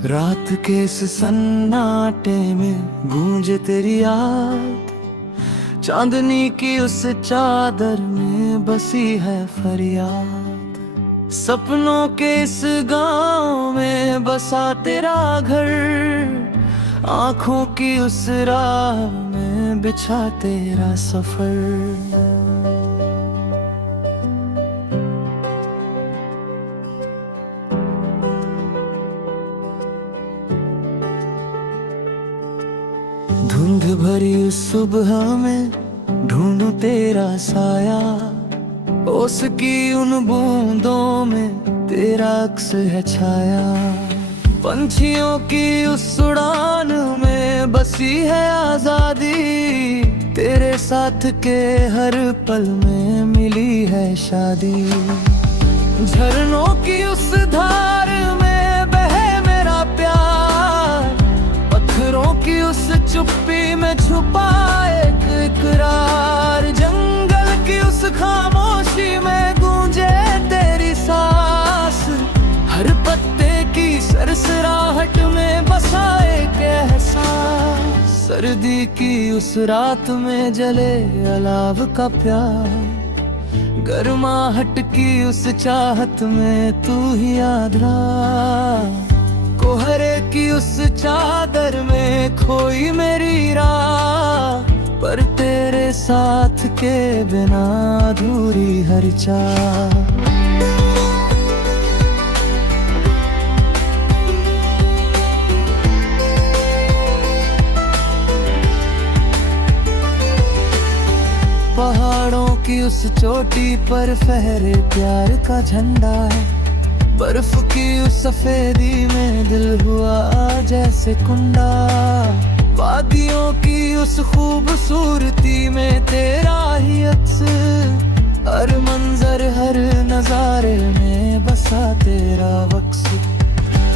रात के इस सन्नाटे में गूंजे तेरी याद, चांदनी की उस चादर में बसी है फरियाद। सपनों के इस गांव में बसा तेरा घर, आंखों की उस राह में बिछा तेरा सफर। धुंध भरी उस सुबह में ढूंढूं तेरा साया, ओस की उन बूंदों में तेरा अक्स है छाया। पंछियों की उस उड़ान में बसी है आजादी, तेरे साथ के हर पल में मिली है शादी। झरनों की उस धार में बहे मेरा प्यार, पत्थरों की उस चुप्पी में छुपा एक इकरार। जंगल की उस खामोशी में गूंजे तेरी सांस, हर पत्ते की सरसराहट में बसा एक एहसास। सर्दी की उस रात में जले अलाव का प्यार, गर्माहट की उस चाहत में तू ही आधा। कोहरे की उस चादर में खोई मेरी राह, पर तेरे साथ के बिना अधूरी हर चाह। पहाड़ों की उस चोटी पर फहरे प्यार का झंडा है, बर्फ की उस सफेदी में दिल हुआ जैसे कुंडा। वादियों की उस खूबसूरती में तेरा ही अक्स, हर मंजर हर नजारे में बसा तेरा वक्स।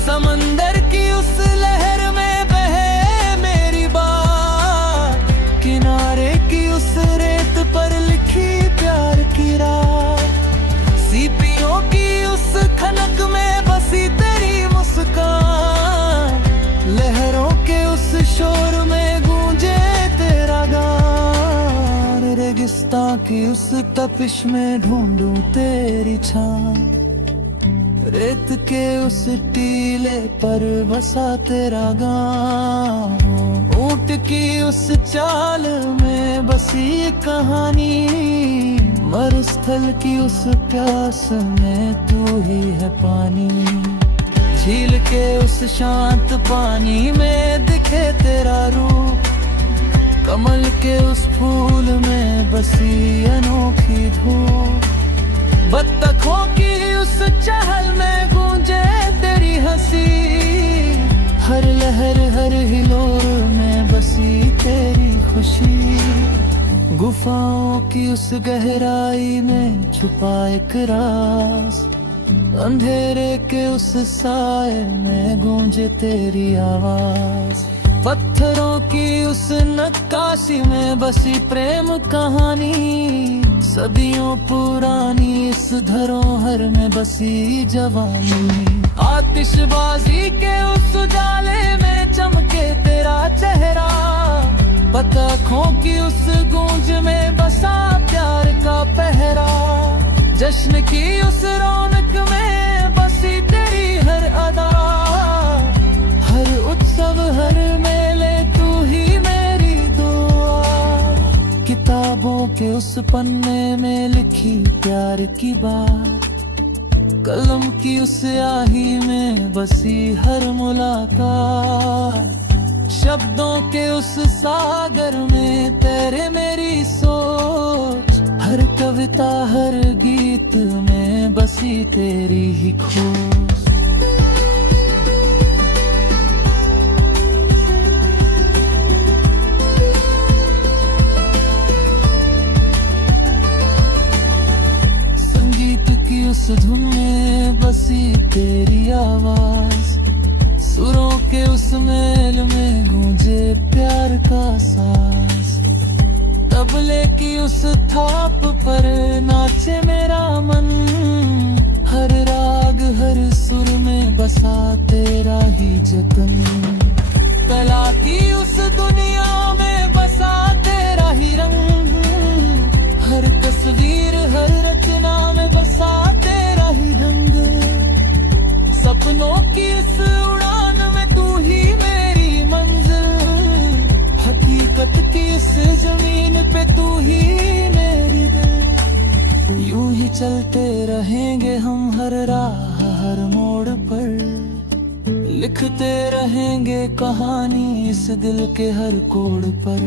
समंदर की उस लहर में बहे मेरी बात, किनारे की उस रेत पर लिखी प्यार की रात। सीपियों की उस खनक में बसी तेरी मुस्कान, लहरों के उस शोर में गूंजे तेरा गान। रेगिस्तान की उस तपिश में ढूंढूं तेरी छां, रेत के उस टीले पर बसा तेरा गाँव। ऊंट की उस चाल में बसी कहानी, मरुस्थल की उस प्यास में तू ही है पानी। झील के उस शांत पानी में दिखे तेरा रूप, कमल के उस फूल में बसी अनोखी धूप। बत्तखों की उस चहल में गूंजे तेरी हंसी, हर लहर हर हिलोर में बसी तेरी खुशी। गुफाओं की उस गहराई में छुपा एक राज, अंधेरे के उस साए में गूंजे तेरी आवाज। पत्थरों की उस नक्काशी में बसी प्रेम कहानी, सदियों पुरानी इस धरोहर में बसी जवानी। आतिशबाजी के उस उजाले में चमके तेरा चेहरा, पतखों की उस गूंज में बसा प्यार का पहरा। जश्न की उस रौनक में बसी तेरी हर अदा, हर उत्सव हर मेले तू ही मेरी दुआ। किताबों के उस पन्ने में लिखी प्यार की बात, कलम की उस स्याही में बसी हर मुलाकात। शब्दों के उस सागर में तेरे मेरी सोच, हर कविता हर गीत में बसी तेरी ही खोज। संगीत की उस धुन में बसी तेरी आवाज, सुरों के उस मेल में गूंजे का सांस, तबले की उस थाप पर नाचे मेरा मन। हर राग हर सुर में बसा तेरा ही जतन, कला की उस दुनिया में बसा तेरा ही रंग। हर तस्वीर हर रचना में बसा तेरा ही ढंग। सपनों की इस उड़ान में तू ही मेरी मंजिल, हकीकत की इस जमीन पे तू ही मेरी दिल। यूं ही चलते रहेंगे हम हर राह हर मोड़ पर, लिखते रहेंगे कहानी इस दिल के हर कोड पर।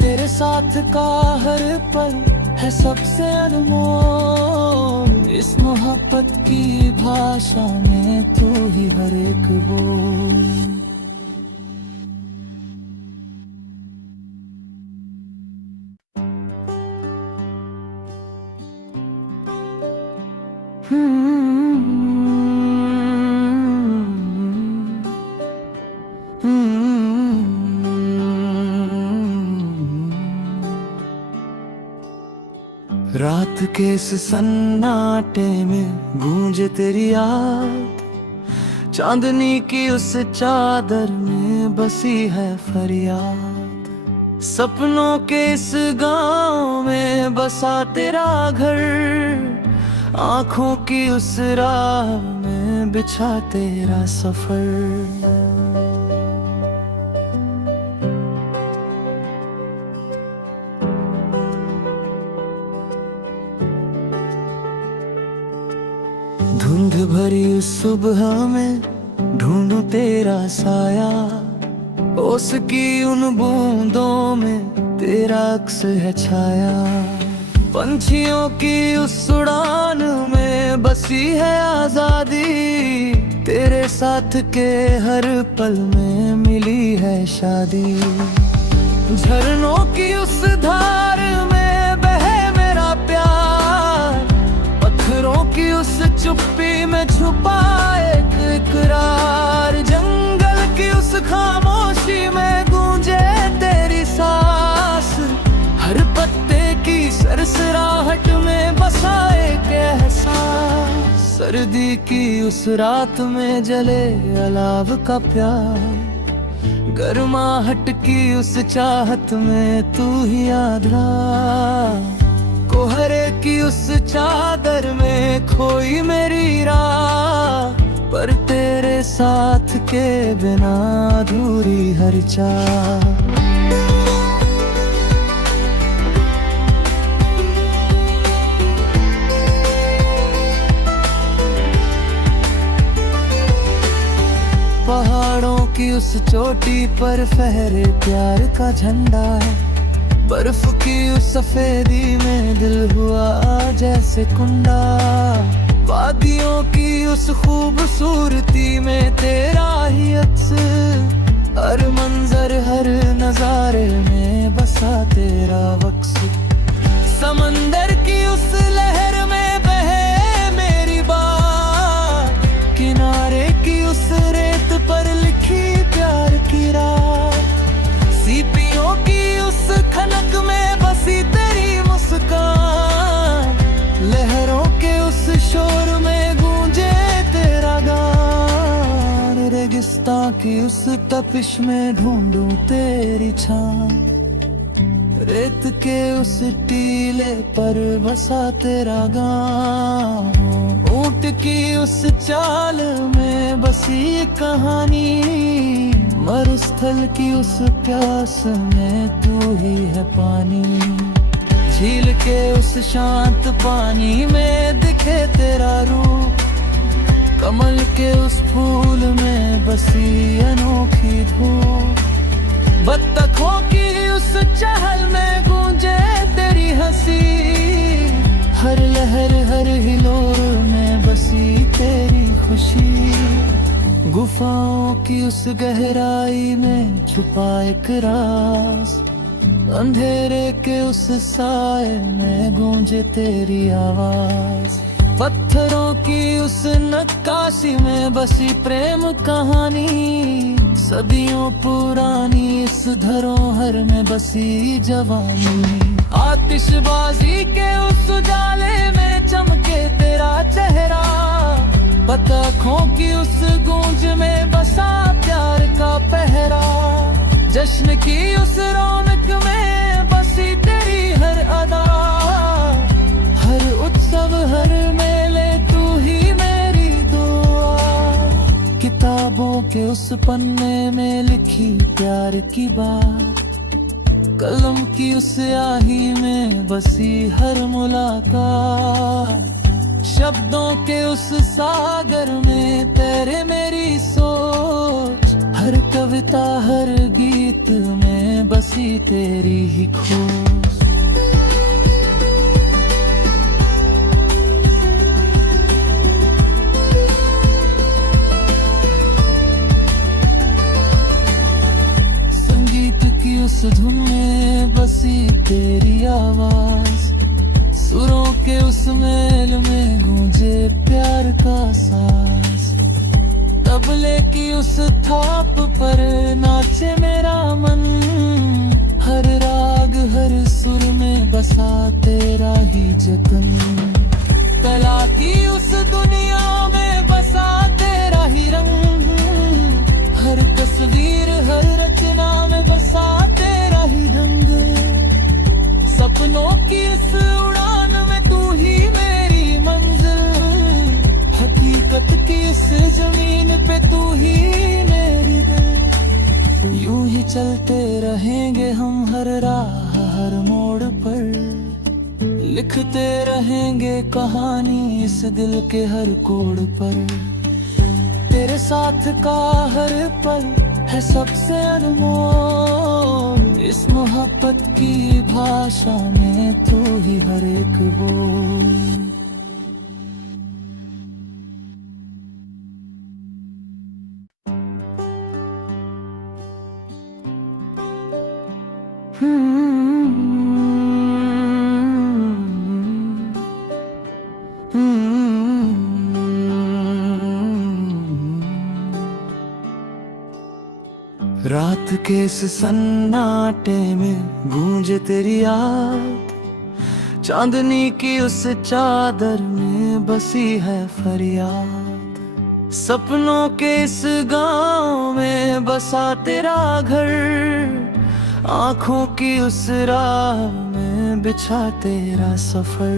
तेरे साथ का हर पल है सबसे अनमोल, इस मोहब्बत की भाषा में तू ही हर एक बोल। रात के इस सन्नाटे में गूंजे तेरी याद, चांदनी की उस चादर में बसी है फरियाद। सपनों के इस गांव में बसा तेरा घर, आंखों की उस राह में बिछा तेरा सफर। धुंध भरी उस सुबह में ढूंढूं तेरा साया, ओस की उन बूंदों में तेरा अक्स है छाया। पंछियों की उस उड़ान में बसी है आजादी, तेरे साथ के हर पल में मिली है शादी। झरनों की उस धार में बहे मेरा प्यार, पत्थरों की उस चुप्पी में छुपा एक इकरार। जंगल की उस खामोशी में गूंजे तेरी सांस, हर पत्ते की सरसराहट में बसा एक एहसास। सर्दी की उस रात में जले अलाव का प्यार, गर्माहट की उस चाहत में तू ही आधा। कोहरे की उस चादर में खोई मेरी राह, पर तेरे साथ के बिना अधूरी हर चाह। पहाड़ों की उस चोटी पर फहरे प्यार का झंडा है, बर्फ की उस सफेदी में दिल हुआ जैसे कुंडा। वादियों की उस खूबसूरती में तेरा ही अक्स, हर मंजर हर नजारे में बसा तेरा वक्स। समंदर की उस लहर में बहे मेरी बात, किनारे की उस रेत पर लिखी प्यार की रात। सीपियों की उस खनक में बसी तेरी मुस्कान, लहरों के उस शोर में गूंजे तेरा गान। रेगिस्तान की उस तपिश में ढूंढूं तेरी छां, रेत के उस टीले पर बसा तेरा गाँव। ऊंट की उस चाल में बसी कहानी, मरुस्थल की उस प्यास में तू ही है पानी। झील के उस शांत पानी में दिखे तेरा रूप, कमल के उस फूल में बसी अनोखी धूप। बत्तखों की उस चहल में गूंजे तेरी हंसी, हर लहर हर हिलोर में बसी तेरी खुशी। गुफाओं की उस गहराई में छुपा एक राज, अंधेरे के उस साए में गूंजे तेरी आवाज। पत्थरों की उस नक्काशी में बसी प्रेम कहानी, सदियों पुरानी इस धरोहर में बसी जवानी। आतिशबाजी के उस उजाले में चमके तेरा चेहरा, पतखों की उस गूंज में बसा प्यार का पहरा। जश्न की उस रौनक में बसी तेरी हर अदा, हर उत्सव हर मेले तू ही मेरी दुआ। किताबों के उस पन्ने में लिखी प्यार की बात, कलम की उस स्याही में बसी हर मुलाकात। शब्दों के उस सागर में तैरे मेरी सोच, हर कविता हर गीत में बसी तेरी ही खोज। संगीत की उस धुन में बसी तेरी आवाज, सुरों के उस मेल में गूंजे प्यार का सांस। तबले की उस थाप पर नाचे मेरा मन, हर राग हर सुर में बसा तेरा ही जतन। कला की उस दुनिया में बसा तेरा ही रंग, हर तस्वीर हर रचना में बसा तेरा ही रंग। सपनों की इस उड़ान में तू ही मेरी मंजिल, हकीकत की इस जमीन पे तू ही मेरी दिल। यूं ही चलते रहेंगे हम हर राह हर मोड़ पर, लिखते रहेंगे कहानी इस दिल के हर कोड पर। तेरे साथ का हर पल है सबसे अनमोल, इस मोहब्बत की भाषा में तू ही हर एक बोल। रात के इस सन्नाटे में गूंजे तेरी याद, चांदनी की उस चादर में बसी है फरियाद। सपनों के इस गांव में बसा तेरा घर, आंखों की उस राह में बिछा तेरा सफर।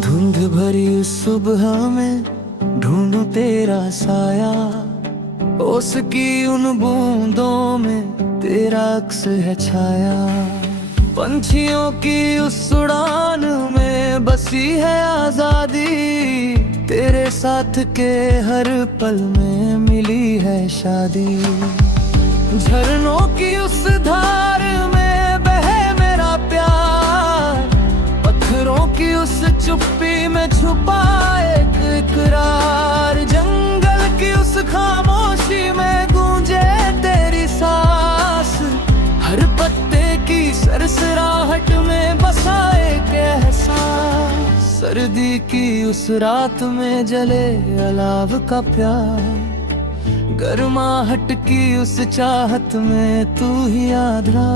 धुंध भरी उस सुबह में ढूंढूं तेरा साया, ओस की उन बूंदों में तेरा अक्स है छाया। पंछियों की उस उड़ान में बसी है आजादी, तेरे साथ के हर पल में मिली है शादी। झरनों की उस धार में बहे मेरा प्यार, पत्थरों की उस चुप्पी में छुपा एक इकरार। जंगल की उस खामोशी में गूंजे तेरी सांस, हर पत्ते की सरसराहट में बसा एक एहसास। सर्दी की उस रात में जले अलाव का प्यार, गर्माहट की उस चाहत में तू ही आधा।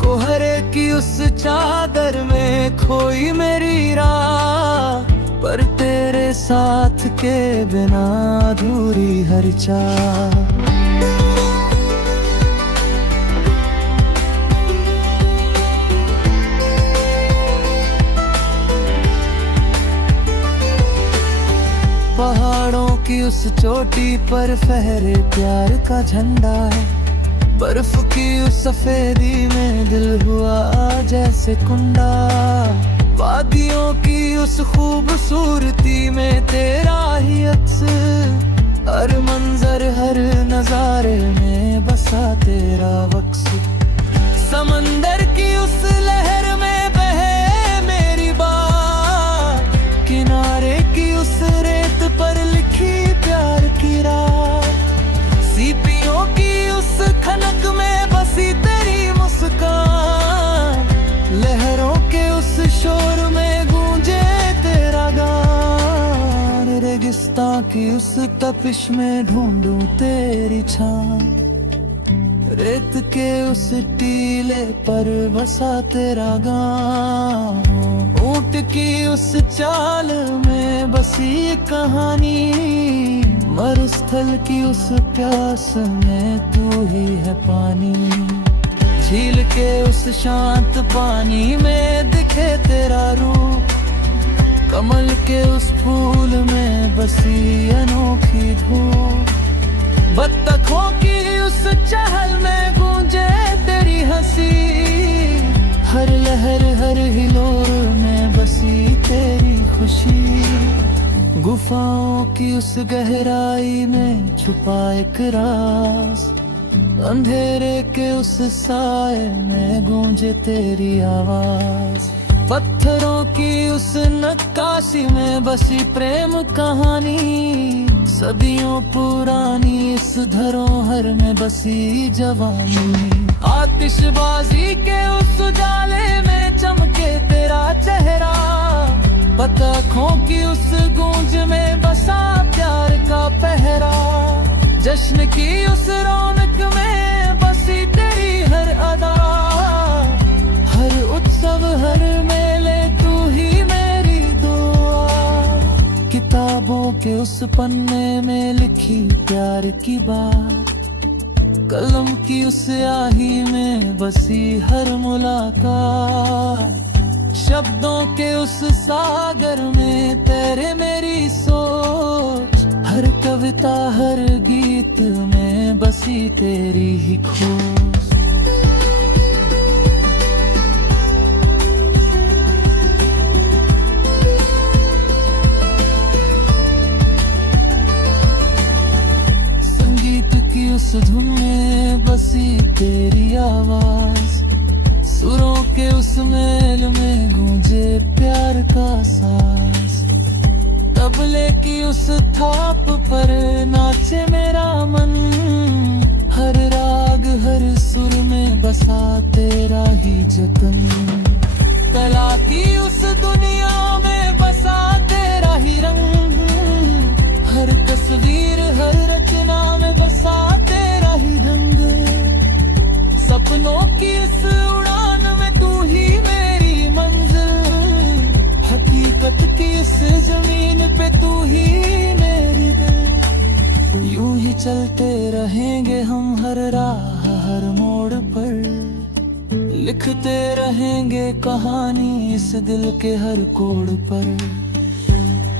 कोहरे की उस चादर में खोई मेरी राह, पर तेरे साथ के बिना अधूरी हर चाह। पहाड़ों की उस चोटी पर फहरे प्यार का झंडा है, बर्फ की उस सफेदी में दिल हुआ जैसे कुंडा। वादियों की उस खूबसूरती में तेरा ही अक्स, हर मंजर हर नजारे में बसा तेरा वक्स। समंदर की उस लहर में बहे मेरी बात, किनारे की उस रेत पर लिखी प्यार की रात। सीपियों की उस खनक में बसी तेरी मुस्कान, उस तपिश में ढूंढूं तेरी छां, रेत के उस टीले पर बसा तेरा गाँव, ऊंट की उस चाल में बसी कहानी, मरुस्थल की उस प्यास में तू ही है पानी, झील के उस शांत पानी में दिखे तेरा रूप, कमल के उस फूल में बसी अनोखी धूप, बत्तखों की उस चहल में गूंजे तेरी हंसी, हर लहर हर हिलोर में बसी तेरी खुशी, गुफाओं की उस गहराई में छुपा एक राज, अंधेरे के उस साए में गूंजे तेरी आवाज, पत्थरों की उस नक्काशी में बसी प्रेम कहानी, सदियों पुरानी इस धरोहर में बसी जवानी, आतिशबाजी के उस उजाले में चमके तेरा चेहरा, पतंगों की उस गूंज में बसा प्यार का पहरा, जश्न की उस रौनक में बसी तेरी हर अदा, हर उत्सव हर मेले तू ही मेरी दुआ, किताबों के उस पन्ने में लिखी प्यार की बात, कलम की उस स्याही में बसी हर मुलाकात, शब्दों के उस सागर में तेरे मेरी सोच, हर कविता हर गीत में बसी तेरी ही खोज। संगीत की उस धुन में बसी तेरी आवाज, सुरों के उस मेल में गूंजे प्यार का सांस, तबले की उस थाप पर नाचे मेरा मन, हर राग हर सुर में बसा तेरा ही जतन, कला की उस दुनिया में बसा तेरा ही रंग, हर तस्वीर हर रचना में बसा तेरा ही ढंग, सपनों की इस उड़ान में तू ही मेरी मंजिल, हकीकत की इस जमीन पे तू ही मेरी दिल, यूं ही चलते रहेंगे हम हर राह हर मोड़ पर, लिखते रहेंगे कहानी इस दिल के हर कोड पर,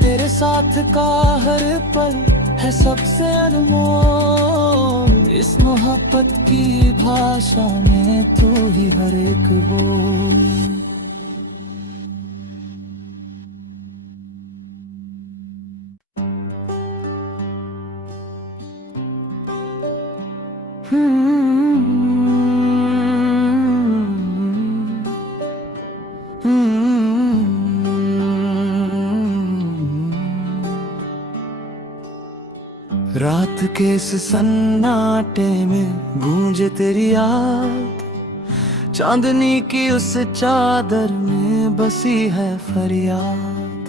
तेरे साथ का हर पल है सबसे अनमोल, इस मोहब्बत की भाषा में तू ही हर एक बोल। रात के इस सन्नाटे में गूंजे तेरी याद, चांदनी की उस चादर में बसी है फरियाद,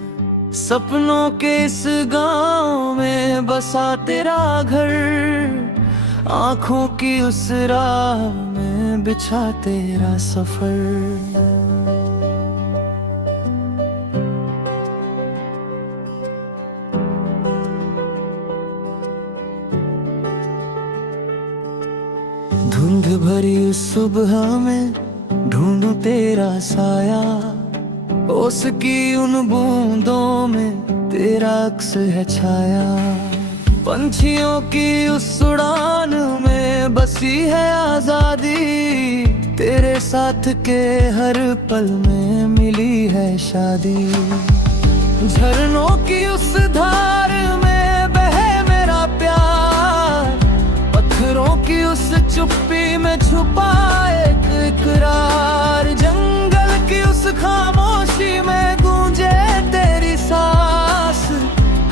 सपनों के इस गांव में बसा तेरा घर, आँखों की उस राह में बिछा तेरा सफर। धुंध भरी उस सुबह में ढूंढूं तेरा साया, ओस की उन बूंदों में तेरा अक्स है छाया, पंछियों की उस उड़ान में बसी है आजादी, तेरे साथ के हर पल में मिली है शादी, झरनों की उस धार में बहे मेरा प्यार, पत्थरों की उस चुप्पी में छुपा एक इकरार, जंगल की उस खामोशी में गूंजे तेरी सांस,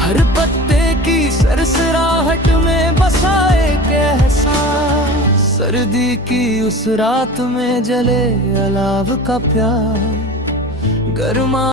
हर पत्ते की सरसराहट में बसा एक एहसास, सर्दी की उस रात में जले अलाव का प्यार, गर्मा